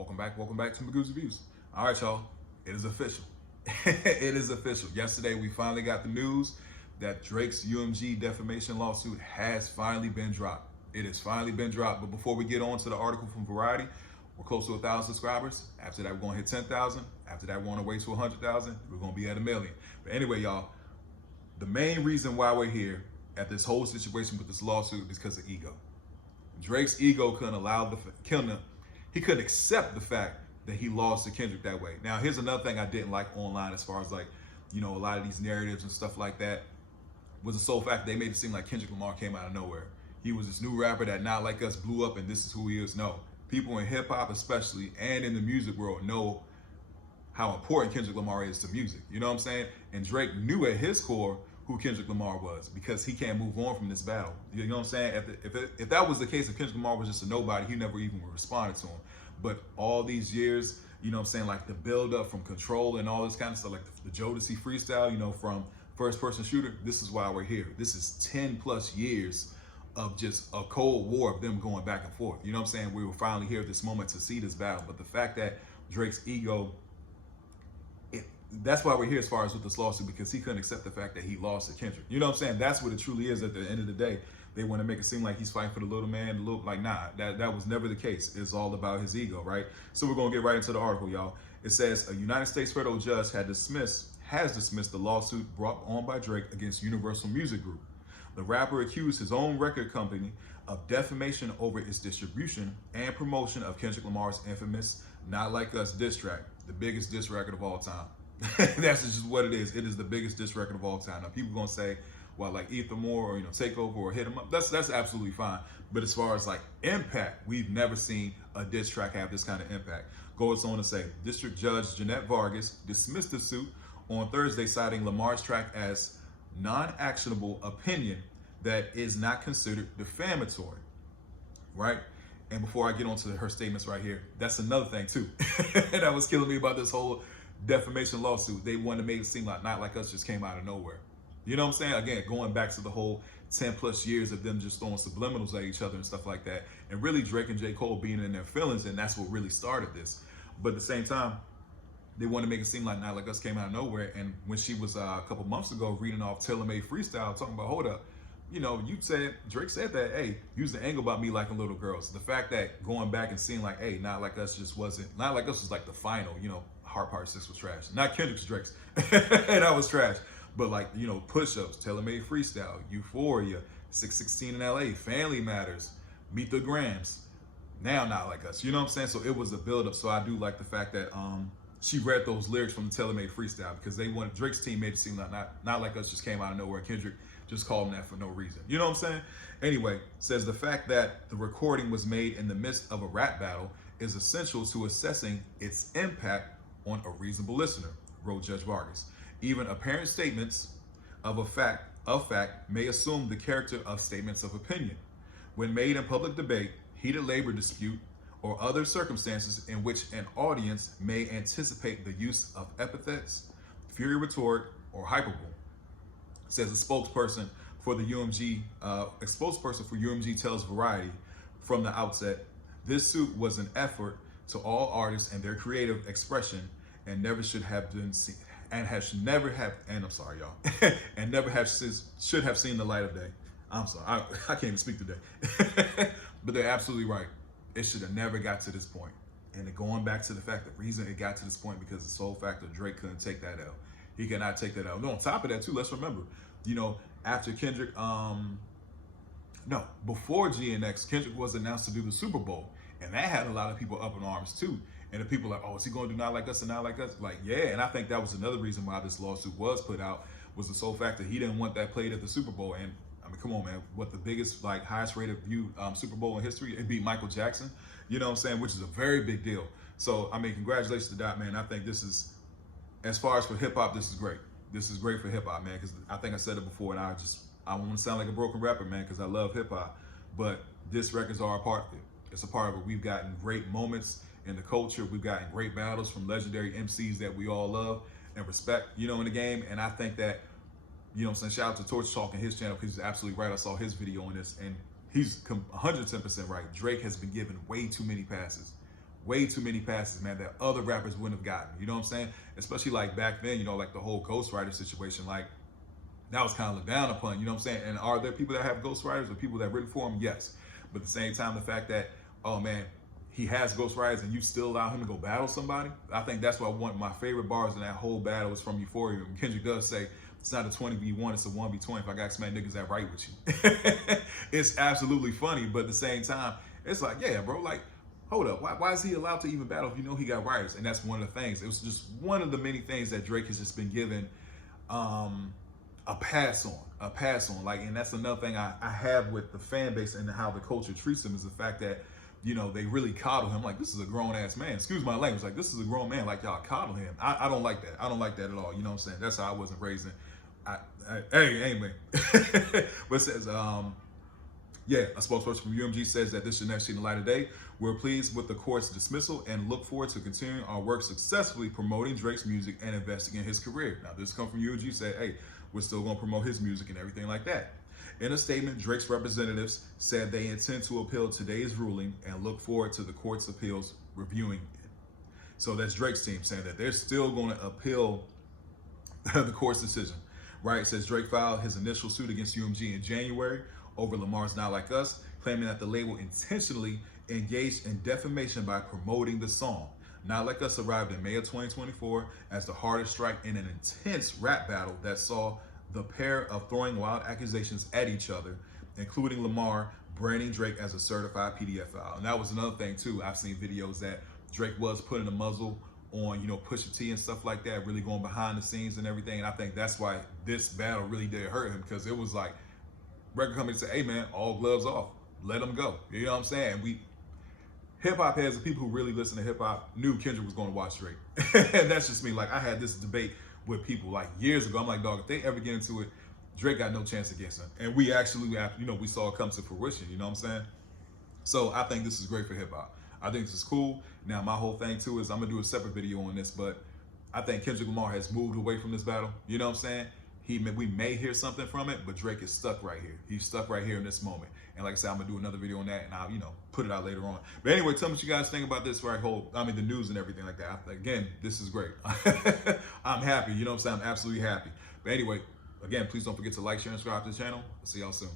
Welcome back to Magoo's Reviews. All right, y'all, it is official. It is official. Yesterday, we finally got the news that Drake's UMG defamation lawsuit has finally been dropped. It has finally been dropped. But before we get on to the article from Variety, we're close to 1,000 subscribers. After that, we're going to hit 10,000. After that, we're on our way to 100,000. We're going to be at 1 million. But anyway, y'all, the main reason why we're here at this whole situation with this lawsuit is because of ego. Drake's ego he couldn't accept the fact that he lost to Kendrick that way. Now, here's another thing I didn't like online as far as like, a lot of these narratives and stuff like that was the sole fact they made it seem like Kendrick Lamar came out of nowhere. He was this new rapper that Not Like Us blew up and this is who he is. No, people in hip hop especially and in the music world know how important Kendrick Lamar is to music. You know what I'm saying? And Drake knew at his core who Kendrick Lamar was because he can't move on from this battle. You know what I'm saying? If that was the case, if Kendrick Lamar was just a nobody, he never even responded to him. But all these years, you know what I'm saying, like the build up from Control and all this kind of stuff, like the Jodeci freestyle, from first person shooter, this is why we're here. This is 10 plus years of just a cold war of them going back and forth. You know what I'm saying? We were finally here at this moment to see this battle. But the fact that Drake's ego, that's why we're here as far as with this lawsuit, because he couldn't accept the fact that he lost to Kendrick. You know what I'm saying? That's what it truly is at the end of the day. They want to make it seem like he's fighting for the little man, that was never the case. It's all about his ego, right? So we're going to get right into the article, y'all. It says a United States federal judge has dismissed the lawsuit brought on by Drake against Universal Music Group. The rapper accused his own record company of defamation over its distribution and promotion of Kendrick Lamar's infamous Not Like Us diss track, the biggest diss record of all time. That's just what it is. It is the biggest diss record of all time. Now, people gonna say, well, like Ether More or Takeover or Hit 'Em Up. That's absolutely fine. But as far as like impact, we've never seen a diss track have this kind of impact. Goes on to say, District Judge Jeanette Vargas dismissed the suit on Thursday, citing Lamar's track as non-actionable opinion that is not considered defamatory. Right? And before I get on to her statements right here, that's another thing too. That was killing me about this whole defamation lawsuit. They wanted to make it seem like Not Like Us just came out of nowhere. You know what I'm saying? Again, going back to the whole 10 plus years of them just throwing subliminals at each other and stuff like that. And really Drake and J. Cole being in their feelings, and that's what really started this. But at the same time, they want to make it seem like Not Like Us came out of nowhere. And when she was a couple months ago reading off Tailor-Made Freestyle, talking about, hold up, Drake said that, hey, use the angle about me liking little girls. The fact that going back and seeing like, hey, Not Like Us Not Like Us was like the final, Heart Part 6 was trash. Not Kendrick's, Drake's. That was trash. But like, Push-Ups, Tailor-Made Freestyle, Euphoria, 616 in LA, Family Matters, Meet the Grams. Now Not Like Us. You know what I'm saying? So it was a build-up. So I do like the fact that she read those lyrics from the Tailor-Made Freestyle, because Drake's team made it seem like Not Like Us just came out of nowhere. Kendrick just called him that for no reason. You know what I'm saying? Anyway, says the fact that the recording was made in the midst of a rap battle is essential to assessing its impact on a reasonable listener, wrote Judge Vargas. Even apparent statements of fact may assume the character of statements of opinion. When made in public debate, heated labor dispute, or other circumstances in which an audience may anticipate the use of epithets, fury rhetoric, or hyperbole. Says a spokesperson for UMG tells Variety from the outset, this suit was an effort to all artists and their creative expression and never should have been seen, should have seen the light of day. I'm sorry, I can't even speak today. But they're absolutely right. It should have never got to this point. And going back to the fact, the reason it got to this point, because the sole fact that Drake couldn't take that L. He cannot take that L. No, on top of that too, let's remember, after Kendrick, before GNX, Kendrick was announced to do the Super Bowl. And that had a lot of people up in arms too. And the people like, oh, is he going to do Not Like Us and Not Like Us? Like, yeah. And I think that was another reason why this lawsuit was put out, was the sole fact that he didn't want that played at the Super Bowl. And I mean, come on, man. What the biggest, highest rated viewed Super Bowl in history? It beat Michael Jackson. You know what I'm saying? Which is a very big deal. So, I mean, congratulations to that, man. I think this is, as far as for hip hop, this is great. This is great for hip hop, man. Because I think I said it before, and I don't want to sound like a broken rapper, man, because I love hip hop. But this records are a part of it. It's a part of it. We've gotten great moments in the culture. We've gotten great battles from legendary MCs that we all love and respect, in the game. And I think that, shout out to Torch Talk and his channel, because he's absolutely right. I saw his video on this, and he's 110% right. Drake has been given way too many passes. way too many passes, man, that other rappers wouldn't have gotten. You know what I'm saying? Especially like back then, you know, like the whole ghostwriter situation, like that was kind of looked down upon, you know what I'm saying? And are there people that have ghostwriters or people that written for him? Yes. But at the same time, the fact that, oh man, he has ghostwriters and you still allow him to go battle somebody, I think that's why one of my favorite bars in that whole battle is from Euphoria. Kendrick does say, it's not a 20v1, it's a 1v20 if I got some niggas that write with you. It's absolutely funny, but at the same time, it's like, yeah, bro, like, hold up, why is he allowed to even battle if you know he got writers? And that's one of the things. It was just one of the many things that Drake has just been given a pass on. Like, and that's another thing I have with the fan base and how the culture treats him is the fact that, you know, they really coddle him. Like, this is a grown ass man. Excuse my language. Like, this is a grown man. Like, y'all coddle him. I don't like that. I don't like that at all. You know what I'm saying? That's how I wasn't raised in. Hey, man. But it says, yeah, a spokesperson from UMG says that this should never see the light of day. We're pleased with the court's dismissal and look forward to continuing our work successfully promoting Drake's music and investing in his career. Now, this comes from UMG, said, hey, we're still going to promote his music and everything like that. In a statement, Drake's representatives said they intend to appeal today's ruling and look forward to the court's appeals reviewing it. So that's Drake's team saying that they're still going to appeal the court's decision, right? It says Drake filed his initial suit against UMG in January over Lamar's Not Like Us, claiming that the label intentionally engaged in defamation by promoting the song. Not Like Us arrived in May of 2024 as the hardest strike in an intense rap battle that saw the pair of throwing wild accusations at each other, including Lamar branding Drake as a certified PDF file. And that was another thing too. I've seen videos that Drake was putting a muzzle on, you know, Pusha T and stuff like that, really going behind the scenes and everything. And I think that's why this battle really did hurt him, because it was like record companies say, hey man, all gloves off, let him go. You know what I'm saying? Hip hop heads, the people who really listen to hip hop, knew Kendrick was going to watch Drake. And that's just me. Like, I had this debate with people like years ago. I'm like, dog, if they ever get into it, Drake got no chance against him. And we actually, you know, we saw it come to fruition. You know what I'm saying? So I think this is great for hip hop. I think this is cool. Now, my whole thing too is I'm gonna do a separate video on this, but I think Kendrick Lamar has moved away from this battle. You know what I'm saying? We may hear something from it, but Drake is stuck right here. He's stuck right here in this moment. And like I said, I'm gonna do another video on that, and I'll, you know, put it out later on. But anyway, tell me what you guys think about this, right? The news and everything like that. Again, this is great. I'm happy. You know what I'm saying? I'm absolutely happy. But anyway, again, please don't forget to like, share, and subscribe to the channel. I'll see y'all soon.